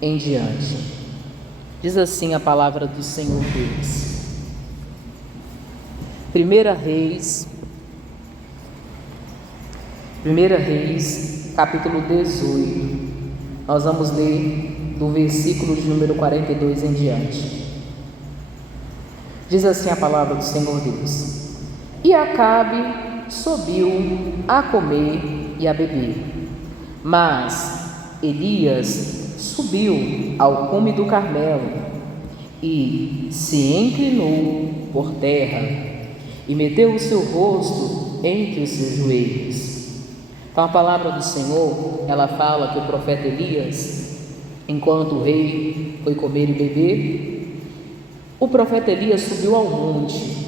em diante. Diz assim a palavra do Senhor Deus. 1 Reis, capítulo 18. Nós vamos ler do versículo de número 42 em diante. Diz assim a palavra do Senhor Deus: E Acabe subiu a comer e a beber, mas Elias subiu ao cume do Carmelo e se inclinou por terra e meteu o seu rosto entre os seus joelhos. Então a palavra do Senhor, ela fala que o profeta Elias, enquanto o rei foi comer e beber, o profeta Elias subiu ao monte.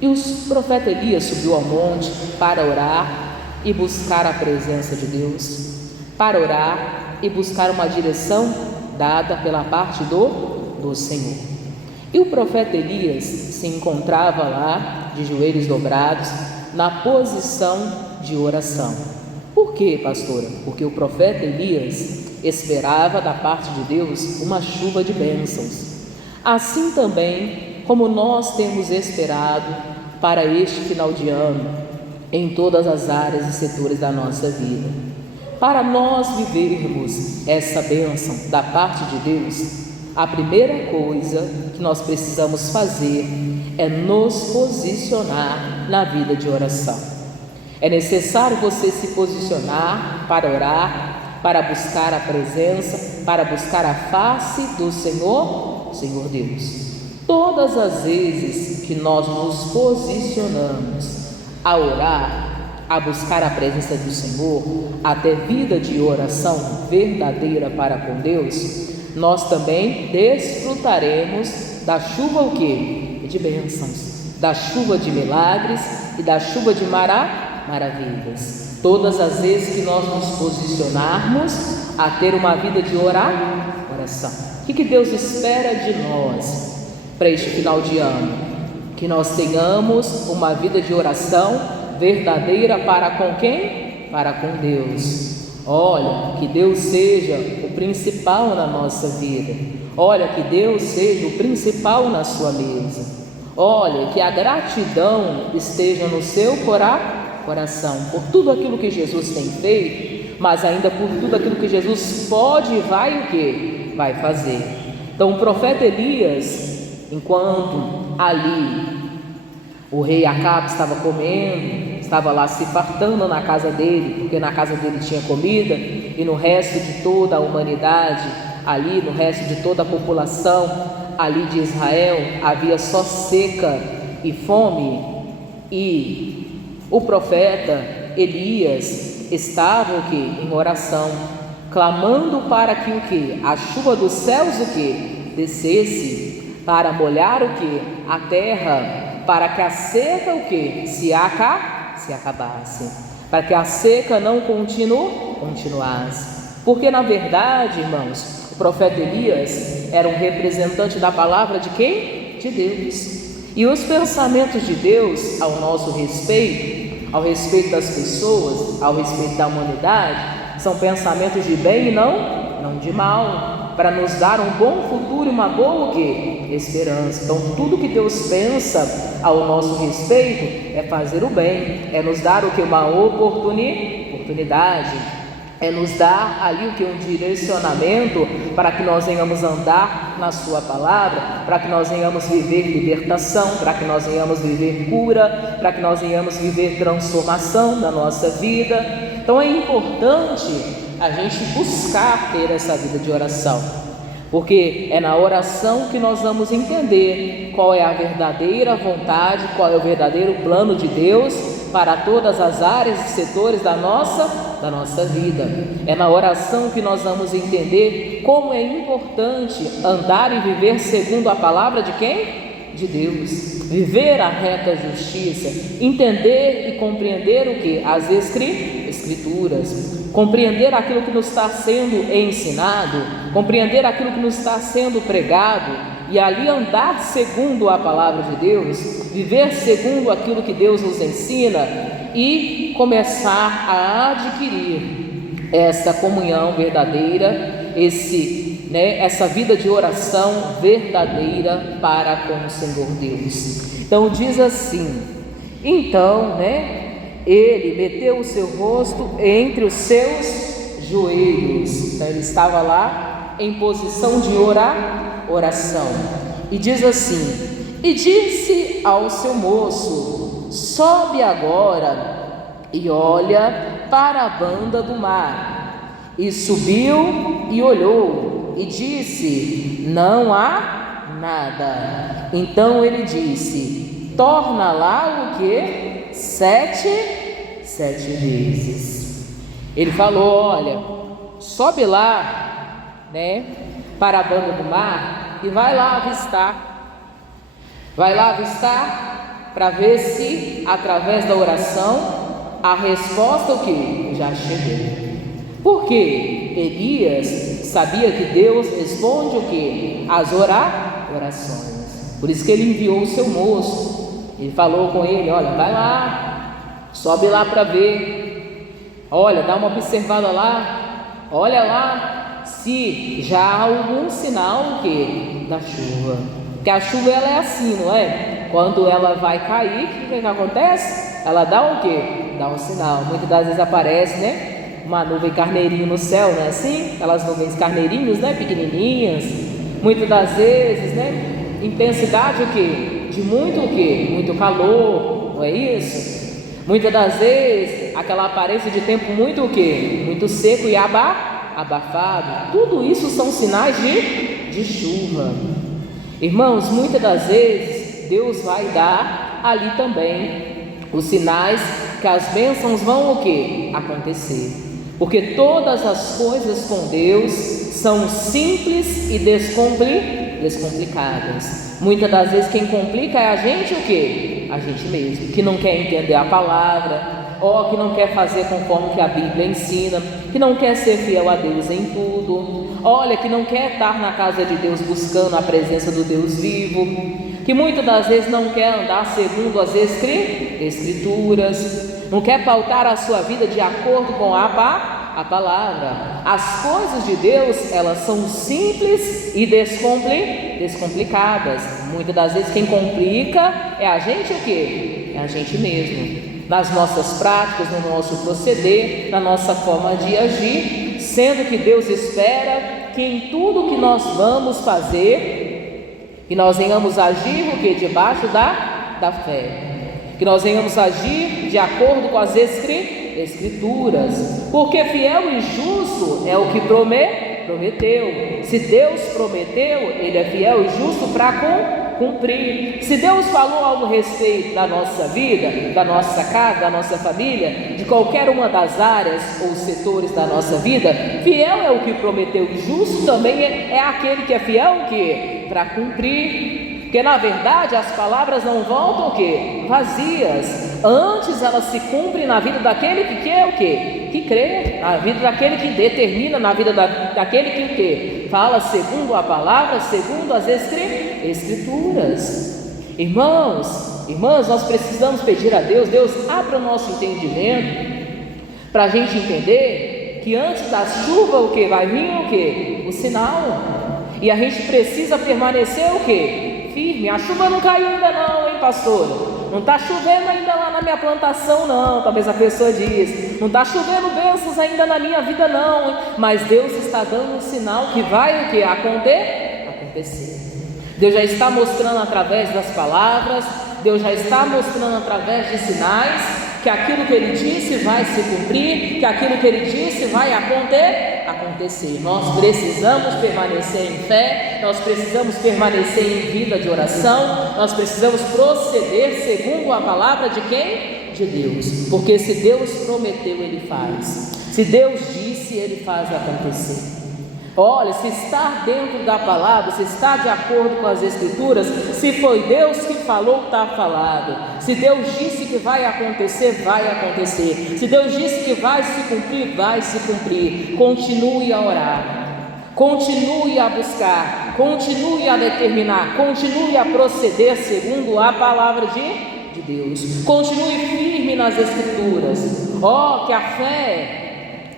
E o profeta Elias subiu ao monte para orar e buscar a presença de Deus, para orar e buscar uma direção dada pela parte do Senhor. E o profeta Elias se encontrava lá, de joelhos dobrados, na posição de oração. Por quê, pastora? Porque o profeta Elias esperava da parte de Deus uma chuva de bênçãos. Assim também como nós temos esperado para este final de ano, em todas as áreas e setores da nossa vida. Para nós vivermos essa bênção da parte de Deus, a primeira coisa que nós precisamos fazer é nos posicionar na vida de oração. É necessário você se posicionar para orar, para buscar a presença, para buscar a face do Senhor Deus. Todas as vezes que nós nos posicionamos a orar, a buscar a presença do Senhor, a ter vida de oração verdadeira para com Deus, nós também desfrutaremos da chuva o quê? De bênçãos, da chuva de milagres e da chuva de maravilhas. Todas as vezes que nós nos posicionarmos a ter uma vida de oração. O que Deus espera de nós para este final de ano? Que nós tenhamos uma vida de oração verdadeira para com quem? Para com Deus. Olha, que Deus seja o principal na nossa vida. Olha, que Deus seja o principal na sua mesa. Olha, que a gratidão esteja no seu coração por tudo aquilo que Jesus tem feito, mas ainda por tudo aquilo que Jesus pode e vai fazer. Então o profeta Elias, enquanto ali o rei Acabe estava comendo, estava lá se fartando na casa dele, porque na casa dele tinha comida, e no resto de toda a humanidade, ali no resto de toda a população ali de Israel, havia só seca e fome, e o profeta Elias estava o quê? Em oração, clamando para que o quê? A chuva dos céus o quê? Descesse, para molhar o quê? A terra, para que a seca o quê? Se acabasse, para que a seca não continuasse. Porque na verdade, irmãos, o profeta Elias era um representante da palavra de quem? De Deus. E os pensamentos de Deus ao nosso respeito, ao respeito das pessoas, ao respeito da humanidade, são pensamentos de bem e não de mal, para nos dar um bom futuro e uma boa o quê? Esperança. Então tudo que Deus pensa ao nosso respeito é fazer o bem, é nos dar o que? Uma oportunidade, é nos dar ali o que? Um direcionamento para que nós venhamos andar na sua palavra, para que nós venhamos viver libertação, para que nós venhamos viver cura, para que nós venhamos viver transformação da nossa vida. Então é importante a gente buscar ter essa vida de oração, porque é na oração que nós vamos entender qual é a verdadeira vontade, qual é o verdadeiro plano de Deus para todas as áreas e setores da nossa vida. É na oração que nós vamos entender como é importante andar e viver segundo a palavra de quem? De Deus. Viver a reta justiça, entender e compreender o que? As Escrituras, compreender aquilo que nos está sendo ensinado, compreender aquilo que nos está sendo pregado, e ali andar segundo a palavra de Deus, viver segundo aquilo que Deus nos ensina e começar a adquirir essa comunhão verdadeira, esse né, essa vida de oração verdadeira para com o Senhor Deus. Então diz assim: então, né, ele meteu o seu rosto entre os seus joelhos. Então ele estava lá em posição de oração. E diz assim: e disse ao seu moço: sobe agora e olha para a banda do mar. E subiu e olhou e disse: não há nada. Então ele disse: torna lá o que? 7 vezes. Ele falou: olha, sobe lá, né, para a banda do mar e vai lá avistar para ver se através da oração a resposta o que? Já chegou. Porque Elias sabia que Deus responde o que? As orações. Por isso que ele enviou o seu moço. Ele falou com ele: olha, vai lá, sobe lá para ver, olha, dá uma observada lá, olha lá se já há algum sinal o que? Da chuva. Porque a chuva ela é assim, não é? Quando ela vai cair, o que acontece? Ela dá o que? Dá um sinal. Muitas das vezes aparece, né, uma nuvem carneirinho no céu, não é assim? Aquelas nuvens carneirinhos, né, pequenininhas. Muitas das vezes, né, intensidade o que? De muito o que? Muito calor, não é isso? Muitas das vezes aquela aparência de tempo muito o que? Muito seco e abafado. Tudo isso são sinais de chuva. Irmãos, muitas das vezes Deus vai dar ali também os sinais que as bênçãos vão o que? Acontecer. Porque todas as coisas com Deus são simples e descomplicadas. Muitas das vezes quem complica é a gente o quê? A gente mesmo, que não quer entender a palavra, ou que não quer fazer conforme que a Bíblia ensina, que não quer ser fiel a Deus em tudo, olha, que não quer estar na casa de Deus buscando a presença do Deus vivo, que muitas das vezes não quer andar segundo as Escrituras, não quer pautar a sua vida de acordo com a palavra. As coisas de Deus, elas são simples e descomplicadas. Muitas das vezes quem complica é a gente o quê? É a gente mesmo. Nas nossas práticas, no nosso proceder, na nossa forma de agir, sendo que Deus espera que em tudo que nós vamos fazer, que nós venhamos agir o que? Debaixo da fé. Que nós venhamos agir de acordo com as Escrituras, porque fiel e justo é o que prometeu. Se Deus prometeu, Ele é fiel e justo para cumprir. Se Deus falou algo a respeito da nossa vida, da nossa casa, da nossa família, de qualquer uma das áreas ou setores da nossa vida, fiel é o que prometeu e justo também é aquele que é fiel o quê? Para cumprir. Porque na verdade as palavras não voltam o quê? Vazias. Antes elas se cumprem na vida daquele que quer o quê? Que crê. Na vida daquele que determina, na vida daquele que o quê? Fala segundo a palavra, segundo as Escrituras. Irmãos, irmãs, nós precisamos pedir a Deus, Deus abra o nosso entendimento, para a gente entender que antes da chuva o que? Vai vir o que? O sinal. E a gente precisa permanecer o que? Firme. A chuva não caiu ainda não, hein, pastor? Não está chovendo ainda lá na minha plantação não, talvez a pessoa diz, não está chovendo bênçãos ainda na minha vida não, hein? Mas Deus está dando um sinal que vai o que? Acontecer. Deus já está mostrando através das palavras, Deus já está mostrando através de sinais, que aquilo que Ele disse vai se cumprir, que aquilo que Ele disse vai acontecer. Nós precisamos permanecer em fé, nós precisamos permanecer em vida de oração, nós precisamos proceder segundo a palavra de quem? De Deus, porque se Deus prometeu, Ele faz, se Deus disse, Ele faz acontecer. Olha, se está dentro da palavra, se está de acordo com as Escrituras, se foi Deus que falou, está falado. Se Deus disse que vai acontecer, vai acontecer. Se Deus disse que vai se cumprir, vai se cumprir. Continue a orar, continue a buscar, continue a determinar, continue a proceder segundo a palavra de Deus. Continue firme nas Escrituras. Que a fé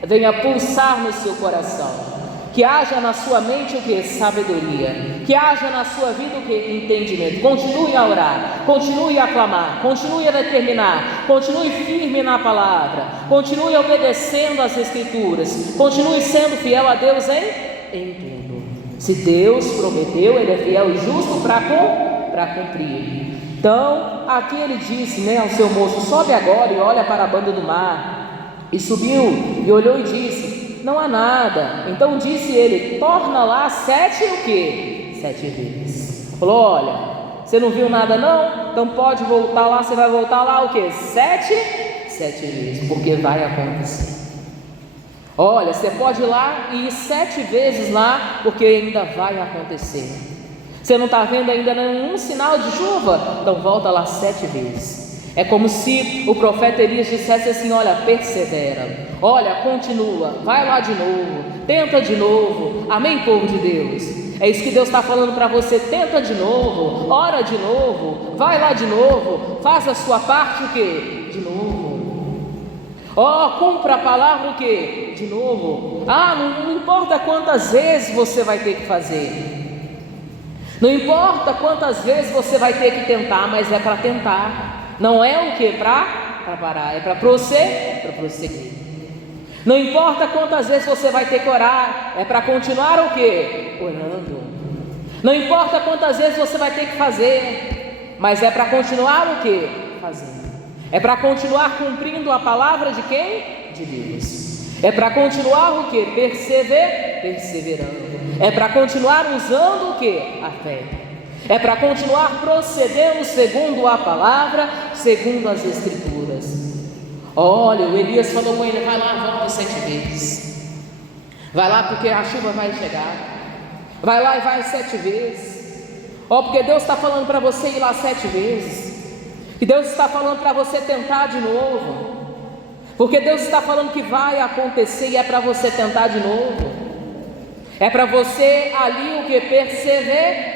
venha pulsar no seu coração, que Que haja na sua mente o que? Sabedoria. Que haja na sua vida o que? Entendimento. Continue a orar, continue a clamar, continue a determinar, continue firme na palavra, continue obedecendo às Escrituras, continue sendo fiel a Deus em tudo. Se Deus prometeu, Ele é fiel e justo para cumprir. Então, aqui ele disse, ao seu moço: sobe agora e olha para a banda do mar. E subiu e olhou e disse: não há nada. Então disse ele: torna lá 7 o quê? 7 vezes. Falou: olha, você não viu nada não? Então pode voltar lá, você vai voltar lá o quê? 7 vezes, porque vai acontecer. Olha, você pode ir lá e ir 7 vezes lá, porque ainda vai acontecer. Você não está vendo ainda nenhum sinal de chuva? Então volta lá 7 vezes. É como se o profeta Elias dissesse assim: olha, persevera, olha, continua, vai lá de novo, tenta de novo. Amém, povo de Deus? É isso que Deus está falando para você: tenta de novo, ora de novo, vai lá de novo, faz a sua parte o quê? De novo. Cumpra a palavra o quê? De novo. Não importa quantas vezes você vai ter que fazer, não importa quantas vezes você vai ter que tentar, mas é para tentar. Não é o que? Para parar, é para prosseguir. Não importa quantas vezes você vai ter que orar, é para continuar o que? Orando. Não importa quantas vezes você vai ter que fazer, mas é para continuar o que? Fazendo. É para continuar cumprindo a palavra de quem? De Deus. É para continuar o que? Perseverando. É para continuar usando o que? A fé. É para continuar procedendo segundo a palavra, segundo as Escrituras. Olha, o Elias falou com ele: vai lá, volta 7 vezes. Vai lá porque a chuva vai chegar. Vai lá e vai 7 vezes. Porque Deus está falando para você ir lá 7 vezes. Que Deus está falando para você tentar de novo. Porque Deus está falando que vai acontecer e é para você tentar de novo. É para você ali o que?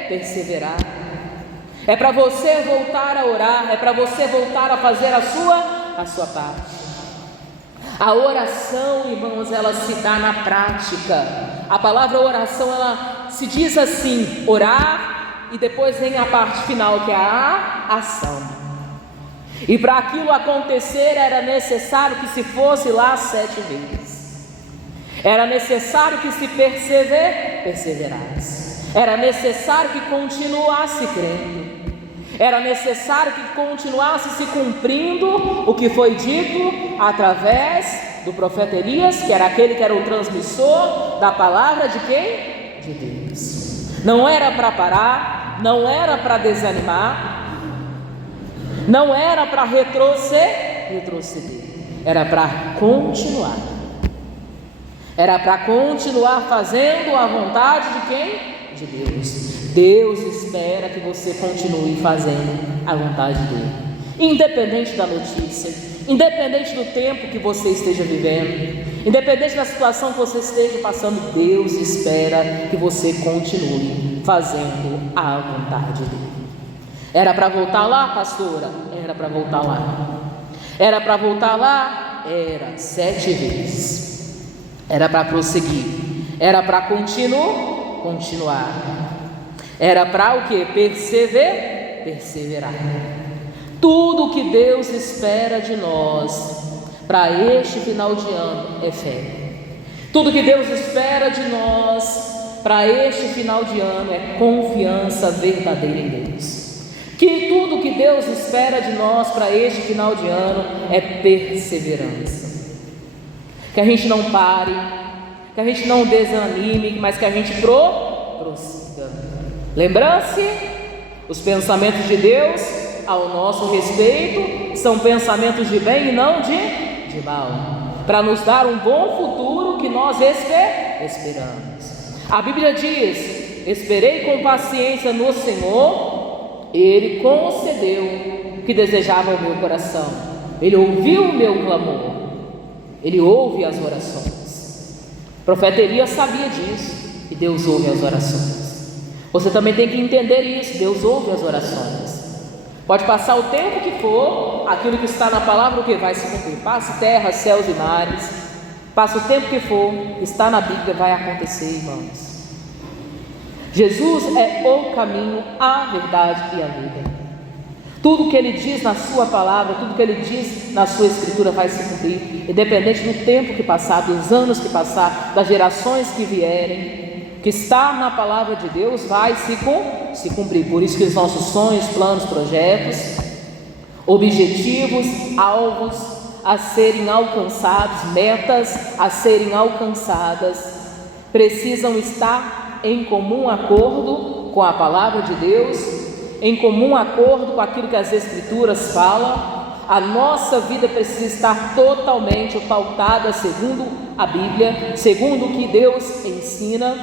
Perseverar. É para você voltar a orar. É para você voltar a fazer a sua parte. A oração, irmãos, ela se dá na prática. A palavra oração, ela se diz assim: orar, e depois vem a parte final, que é a ação. E para aquilo acontecer era necessário que se fosse lá 7 vezes. Era necessário que se perseverasse. Era necessário que continuasse crendo. Era necessário que continuasse se cumprindo o que foi dito através do profeta Elias, que era aquele que era o transmissor da palavra de quem? De Deus. Não era para parar, não era para desanimar, não era para retroceder, era para continuar. Era para continuar fazendo a vontade de quem? De Deus. Deus espera que você continue fazendo a vontade dele, independente da notícia, independente do tempo que você esteja vivendo, independente da situação que você esteja passando. Deus espera que você continue fazendo a vontade dele. Era para voltar lá, pastora? Era para voltar lá. Era para voltar lá? Era 7 vezes. Era para prosseguir, era para continuar, era para o que? Perseverar. Tudo que Deus espera de nós para este final de ano é fé. Tudo que Deus espera de nós para este final de ano é confiança verdadeira em Deus. Que tudo que Deus espera de nós para este final de ano é perseverança. Que a gente não pare, que a gente não desanime, mas que a gente prossiga. Lembrando-se, os pensamentos de Deus ao nosso respeito são pensamentos de bem e não de mal, para nos dar um bom futuro que nós esperamos. A Bíblia diz: esperei com paciência no Senhor, Ele concedeu o que desejava o meu coração. Ele ouviu o meu clamor. Ele ouve as orações. O profeta Elias sabia disso, que Deus ouve as orações. Você também tem que entender isso: Deus ouve as orações. Pode passar o tempo que for, aquilo que está na palavra o que vai se cumprir. Passe terra, céus e mares, Passa o tempo que for, está na Bíblia, vai acontecer, irmãos. Jesus é o caminho, a verdade e a vida. Tudo que Ele diz na sua palavra, tudo que Ele diz na sua escritura vai se cumprir, independente do tempo que passar, dos anos que passar, das gerações que vierem. O que está na palavra de Deus vai se cumprir. Por isso que os nossos sonhos, planos, projetos, objetivos, alvos a serem alcançados, metas a serem alcançadas, precisam estar em comum acordo com a palavra de Deus, em comum acordo com aquilo que as Escrituras falam. A nossa vida precisa estar totalmente pautada segundo a Bíblia, segundo o que Deus ensina,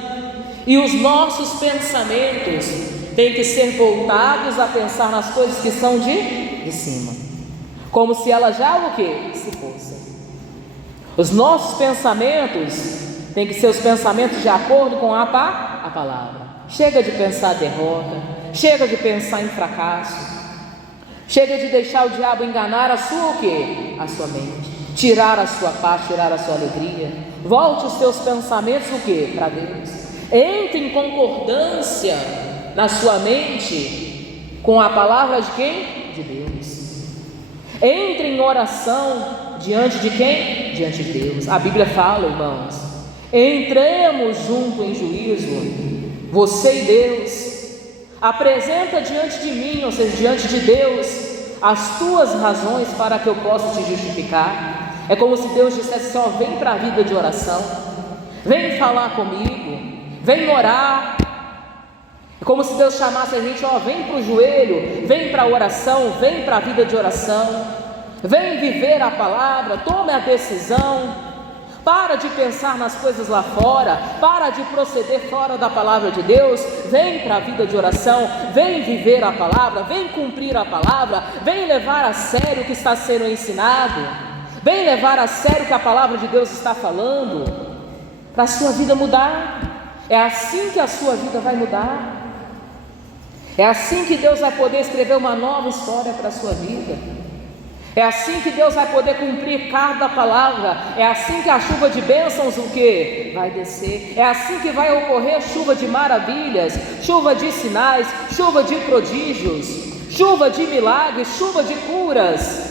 e os nossos pensamentos têm que ser voltados a pensar nas coisas que são de cima, como se elas já o que? Se fossem. Os nossos pensamentos têm que ser os pensamentos de acordo com a palavra. Chega de pensar derrota, chega de pensar em fracasso, chega de deixar o diabo enganar a sua o quê? A sua mente, tirar a sua paz, tirar a sua alegria. Volte os seus pensamentos o quê? Para Deus. Entre em concordância na sua mente com a palavra de quem? De Deus. Entre em oração diante de quem? Diante de Deus. A Bíblia fala, irmãos, entremos junto em juízo, você e Deus. Apresenta diante de mim, ou seja, diante de Deus, as tuas razões para que eu possa te justificar. É como se Deus dissesse: ó, vem para a vida de oração, vem falar comigo, vem orar. É como se Deus chamasse a gente: ó, vem para o joelho, vem para a oração, vem para a vida de oração, vem viver a palavra, tome a decisão. Para de pensar nas coisas lá fora, para de proceder fora da palavra de Deus, vem para a vida de oração, vem viver a palavra, vem cumprir a palavra, vem levar a sério o que está sendo ensinado, vem levar a sério o que a palavra de Deus está falando, para a sua vida mudar. É assim que a sua vida vai mudar, é assim que Deus vai poder escrever uma nova história para a sua vida. É assim que Deus vai poder cumprir cada palavra. É assim que a chuva de bênçãos o que? Vai descer. É assim que vai ocorrer chuva de maravilhas, chuva de sinais, chuva de prodígios, chuva de milagres, chuva de curas,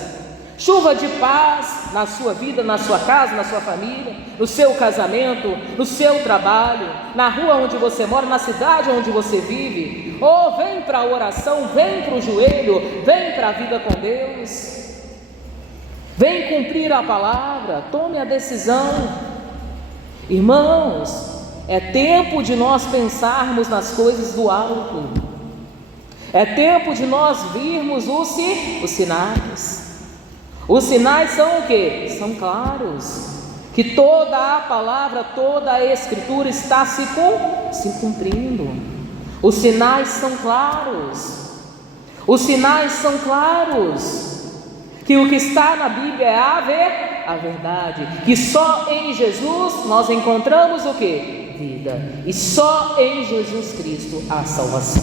chuva de paz na sua vida, na sua casa, na sua família, no seu casamento, no seu trabalho, na rua onde você mora, na cidade onde você vive. Oh, vem para a oração, vem para o joelho, vem para a vida com Deus. Vem cumprir a palavra, tome a decisão. Irmãos, é tempo de nós pensarmos nas coisas do alto. É tempo de nós virmos os sinais. Os sinais são o quê? São claros. Que toda a palavra, toda a escritura está se cumprindo. Os sinais são claros. Os sinais são claros. Que o que está na Bíblia é a verdade, que só em Jesus nós encontramos o que? Vida, e só em Jesus Cristo a salvação.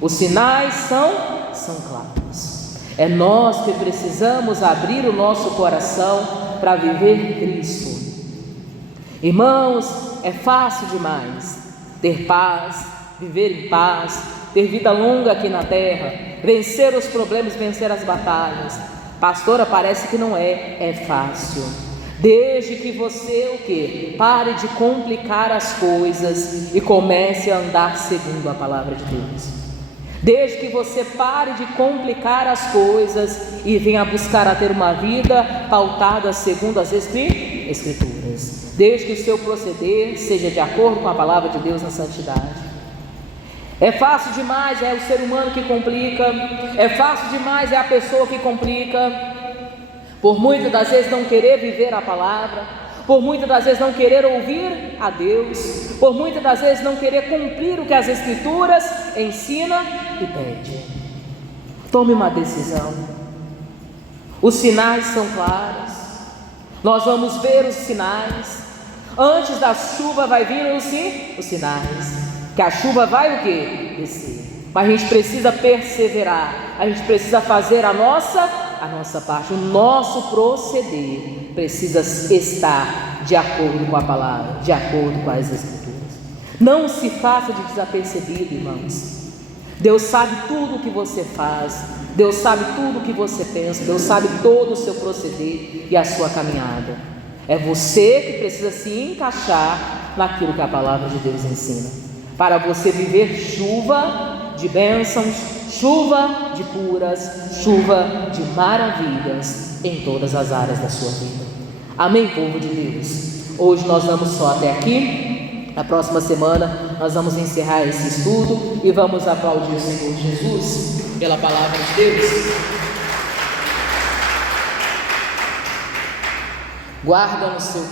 Os sinais são claros. É nós que precisamos abrir o nosso coração para viver Cristo. Irmãos, é fácil demais ter paz, viver em paz, ter vida longa aqui na terra, vencer os problemas, vencer as batalhas. Pastora, parece que não é fácil. Desde que você o quê? Pare de complicar as coisas e comece a andar segundo a palavra de Deus. Desde que você pare de complicar as coisas e venha buscar a ter uma vida pautada segundo as Escrituras. Desde que o seu proceder seja de acordo com a palavra de Deus na santidade. É fácil demais, é o ser humano que complica. É fácil demais, é a pessoa que complica. Por muitas das vezes não querer viver a palavra, por muitas das vezes não querer ouvir a Deus, por muitas das vezes não querer cumprir o que as Escrituras ensina e pede. Tome uma decisão. Os sinais são claros. Nós vamos ver os sinais. Antes da chuva vai vir os sinais. Que a chuva vai o quê? Descer. Mas a gente precisa perseverar. A gente precisa fazer a nossa a nossa parte, o nosso proceder precisa estar de acordo com a palavra, de acordo com as Escrituras. Não se faça de desapercebido, irmãos. Deus sabe tudo o que você faz, Deus sabe tudo o que você pensa, Deus sabe todo o seu proceder e a sua caminhada. É você que precisa se encaixar naquilo que a palavra de Deus ensina, para você viver chuva de bênçãos, chuva de curas, chuva de maravilhas em todas as áreas da sua vida. Amém, povo de Deus? Hoje nós vamos só até aqui. Na próxima semana nós vamos encerrar esse estudo e vamos aplaudir o Senhor Jesus pela palavra de Deus. Guarda no seu coração.